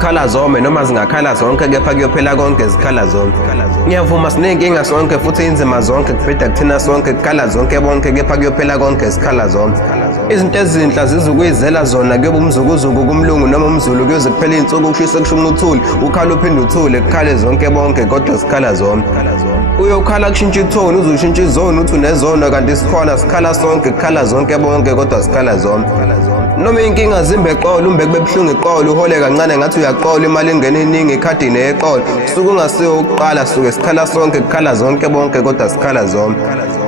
zikhala zome noma zingakhala zonke kepha kuyophela konke zikhala zonke. Ngiyavuma siney'nkinga sonke futhi inzima zonke kubheda kuthina sonke kukhala zonke bonke kepha kuyophela konke zikhala zonke. Izinto ezinhla zizukuyizela zona kuyoba umzukuzuku kumlungu noma umzulu kuyoze kuphela iy'nsuku kushise kushuma uthuli ukhala uphinde uthule kukhale zonke bonke kodwa zikhala zonke. Uyokhala kushintsha ithoni uze ushintshe izona uthi unezona kanti sikhona sikhala sonke kukhala zonke bonke kodwa zikhala zonke. Noma iy'nkinga zimbe eqolo umbeke bebuhlungu eqolo uhole kancane ngathi uyaqola imali ingene iningi ekhadini eqolo suke ungasiyo ukuqala suke sikhala sonke kukhala zonke bonke kodwa sikhala zonke.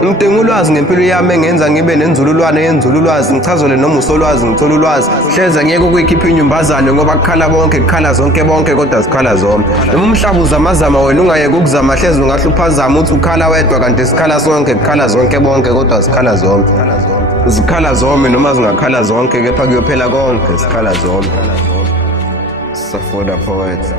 Ngidinga ulwazi ngempilo yami engenza ngibe nenzululwane yenzululwazi ngichazele noma usolwazi ngithola ulwazi hleze ngeke ukuyikhipha inyumbazane ngoba kukhala bonke kukhala zonke bonke kodwa zikhala zonke. Noma umhlaba uzamazama wena ungayeki ukuzama hleze ungahle uphazama uthi ukhala wedwa kanti sikhala sonke kukhala zonke bonke kodwa zikhala zonke. Zikhala zome noma zingakhala zonke kepha kuyophela konke zikhala zonke. Safoda Poet.